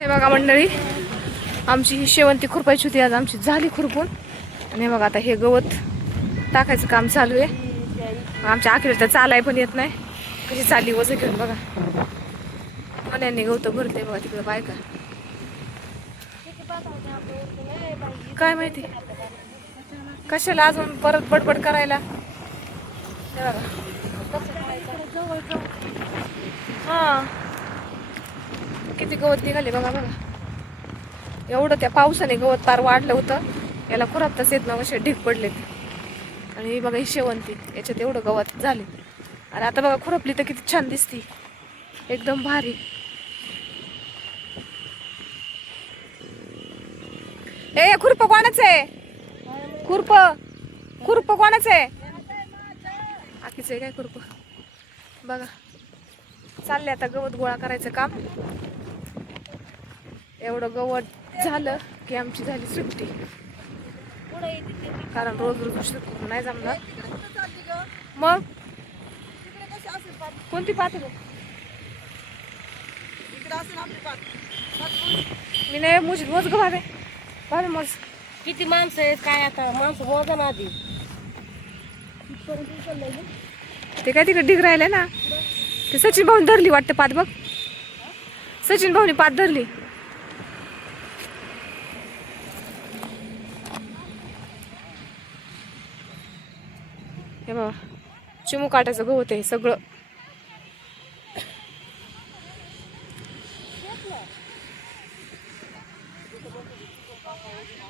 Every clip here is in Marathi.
हे बघा मंडळी, आमची ही शेवंती खुरपायची होती, आज आमची झाली खुरपून. आणि बघा आता हे गवत टाकायचं काम चालू आहे. आमच्या आखिर तर चालाय पण येत नाही, कशी चालली वजन घेऊन बघा. मन्यांनी गवत भरते बघा तिकडे बायका. काय माहिती कशाला अजून परत बडबड करायला. हे बघा हा किती गवत निघाले बघा बघा. एवढं त्या पावसाने गवत पार वाढलं होतं, याला खुरापताच येत ना, असे ढीग पडलेत. आणि बघा ही शेवंती, याच्यात एवढं गवत झाले. आणि आता बघा खुरपली तर किती छान दिसती, एकदम भारी. ए खुरप कोणाच आहे? खुरप खुरप कोणाच आहे? आखीच आहे काय खुरप? बघा चालले आता गवत गोळा करायचं काम. एवढं गवत झालं की आमची झाली सुट्टी, कारण रोज रोज सुट्टी नाही जमणार. मग कोणती पात्र मी नाही मोज मोज ग भावे भावे मोज. किती माणसं आहेत काय आता? माणसं मोजा ना आधी. ते काय तिकडे ढीग राहिले ना, ते सचिन भाऊनी धरली वाटतं पात बघ. सचिन भाऊनी पात धरली. हे बघा चिमू काट्याचं गवत आहे सगळं.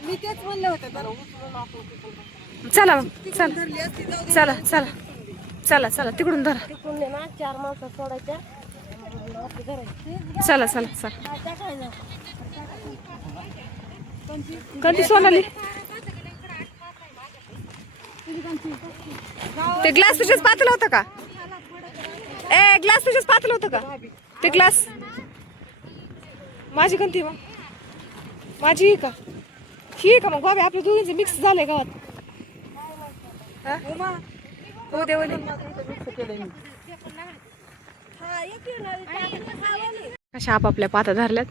मी तेच म्हणलं होतं. चला मग चला चला चला चला चला तिकडून धरा. तिकडून ना 4 माणसं सोडायच्या. चला चला चला. कधी सोनाली ते ग्लास तुझ्याच पातलं होतं का? ए ग्लास तुझ्याच पातलं होतं का ते ग्लास? माझी कोणती मग? माझी ही का? ही का मग बाबा? आपल्या दोघींचे मिक्स झालंय गावात. हो देवली अशा आपापल्या पात्या धरल्यात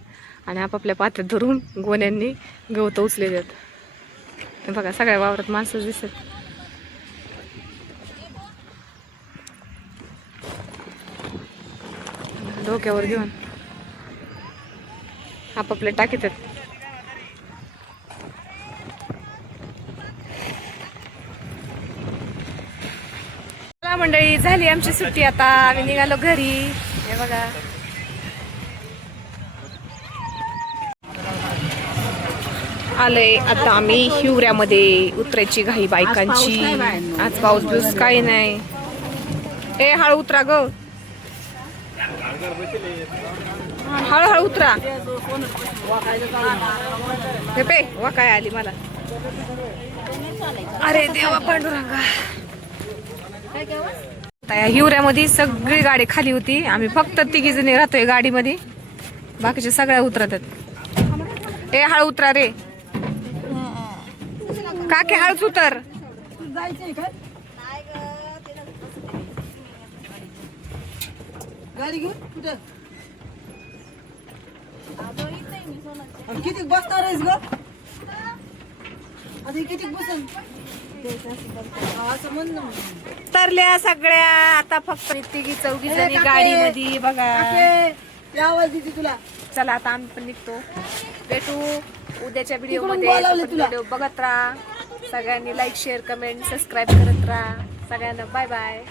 आणि आपापल्या पात्यात धरून गोण्यांनी गवत उचले जात. बघा सगळ्या वावरात माणसं दिसत. डोक्यावर घेऊन आपापल्या टाकीत. मंडळी झाली आमची सुट्टी, आता आम्ही निघालो घरी. हे बघा आलंय आता आम्ही हिवऱ्यामध्ये उतरायची घाई बायकांची. आज पाऊस बिऊस काही नाही. ए हळू उतरा ग, हळूहळू उतरा. हे पे वा काय आली मला. अरे देवा पांडुरंगा. हिवऱ्यामध्ये सगळी गाडी खाली होती, आम्ही फक्त 3 जणी राहतोय गाडीमध्ये, बाकीचे सगळ्या उतरतात. ए हळू उतरा रे काके, हळूच उतर. गाडी घेऊन कुठं किती बसणार आहेस ग? आधी किती बसन असं म्हणलं. तरल्या सगळ्या आता फक्त 3-4 जणी गाडीमध्ये. बघा आवाज देते तुला. चला आता आम्ही पण निघतो. भेटू उद्याच्या व्हिडिओ मध्ये. व्हिडिओ बघत राहा. सगळ्यांनी लाईक शेअर कमेंट सबस्क्राईब करत राहा. सगळ्यांना बाय बाय.